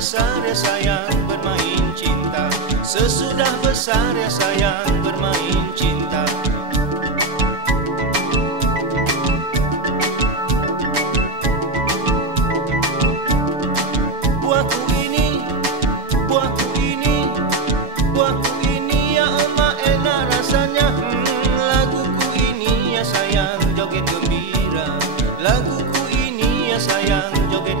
besar ya sayang bermain cinta. Sesudah besar ya sayang bermain cinta. Buahku ini, buahku ini, buahku ini ya emak enak rasanya. Laguku ini ya sayang joget gembira. Laguku ini ya sayang joget